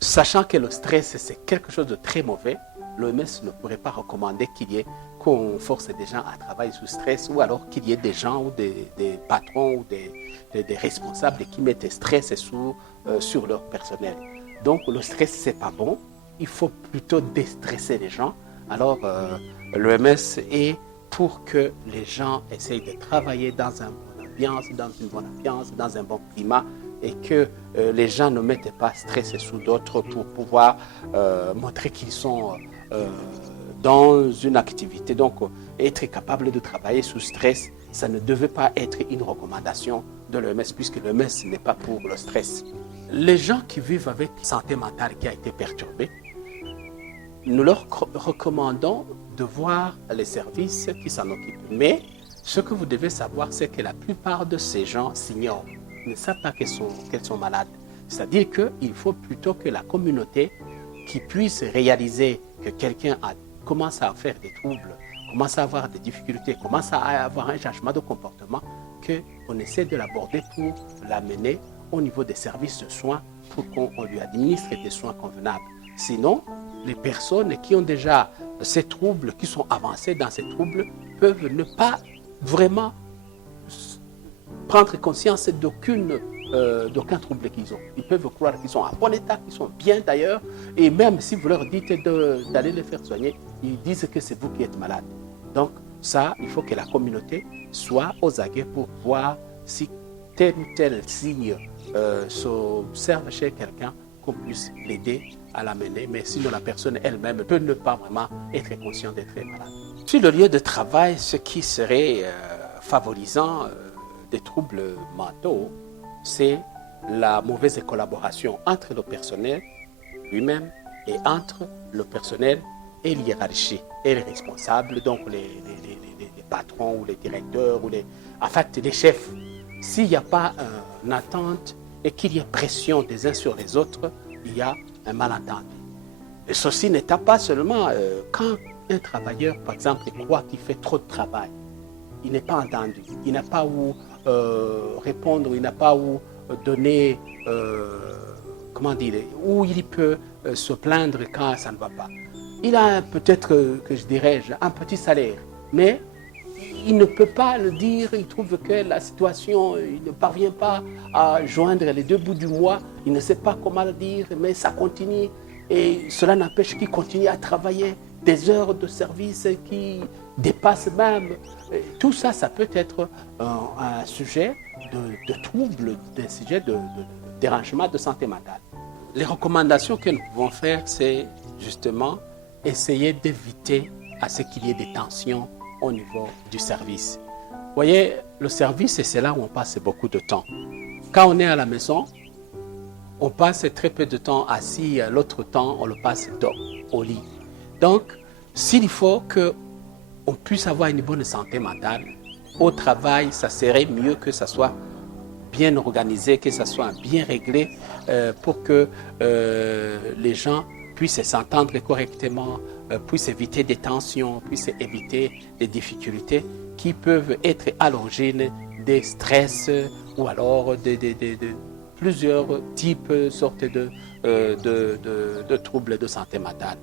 Sachant que le stress, c'est quelque chose de très mauvais, l'OMS ne pourrait pas recommander qu'on force des gens à travailler sous stress, ou alors qu'il y ait des gens ou des patrons ou des responsables qui mettent stress sur leur personnel. Donc le stress, c'est pas bon. Il faut plutôt déstresser les gens. Alors l'OMS est pour que les gens essayent de travailler dans une bonne ambiance, dans un bon climat, et que les gens ne mettent pas stress sous d'autres pour pouvoir montrer qu'ils sont dans une activité. Donc, être capable de travailler sous stress, ça ne devait pas être une recommandation de l'OMS, puisque l'OMS n'est pas pour le stress. Les gens qui vivent avec une santé mentale qui a été perturbée, nous leur recommandons de voir les services qui s'en occupent. Mais ce que vous devez savoir, c'est que la plupart de ces gens s'ignorent, ne savent pas qu'elles sont malades. C'est-à-dire qu'il faut plutôt que la communauté qui puisse réaliser que quelqu'un commence à faire des troubles, commence à avoir des difficultés, commence à avoir un changement de comportement, qu'on essaie de l'aborder pour l'amener au niveau des services de soins pour qu'on lui administre des soins convenables. Sinon, les personnes qui ont déjà ces troubles, qui sont avancées dans ces troubles, peuvent ne pas vraiment prendre conscience d'aucun trouble qu'ils ont. Ils peuvent croire qu'ils sont en bon état, qu'ils sont bien d'ailleurs, et même si vous leur dites d'aller les faire soigner, ils disent que c'est vous qui êtes malade. Donc ça, il faut que la communauté soit aux aguets pour voir si tel ou tel signe s'observe chez quelqu'un, qu'on puisse l'aider à l'amener, mais sinon la personne elle-même peut ne pas vraiment être consciente d'être malade. Sur le lieu de travail, ce qui serait favorisant des troubles mentaux, c'est la mauvaise collaboration entre le personnel lui-même et entre le personnel et l'hiérarchie et les responsables, donc les patrons ou les directeurs ou les chefs. S'il n'y a pas une attente et qu'il y a pression des uns sur les autres, il y a un malentendu. Et ceci n'est pas seulement quand un travailleur, par exemple, croit qu'il fait trop de travail, il n'est pas entendu, il n'a pas où répondre, il n'a pas où donner, où il peut se plaindre quand ça ne va pas. Il a peut-être, que je dirais, un petit salaire, mais il ne peut pas le dire, il trouve que la situation, il ne parvient pas à joindre les deux bouts du mois, il ne sait pas comment le dire, mais ça continue et cela n'empêche qu'il continue à travailler des heures de service qui dépassent même. Tout ça, ça peut être un sujet de trouble, un sujet de dérangement de santé mentale. Les recommandations que nous pouvons faire, c'est justement essayer d'éviter à ce qu'il y ait des tensions au niveau du service. Vous voyez, le service, c'est là où on passe beaucoup de temps. Quand on est à la maison, on passe très peu de temps assis, l'autre temps, on le passe au lit. Donc, s'il faut qu'on puisse avoir une bonne santé mentale, au travail, ça serait mieux que ça soit bien organisé, que ça soit bien réglé pour que les gens puissent s'entendre correctement, puissent éviter des tensions, puissent éviter des difficultés qui peuvent être à l'origine des stress ou alors de plusieurs types, sortes de troubles de santé mentale.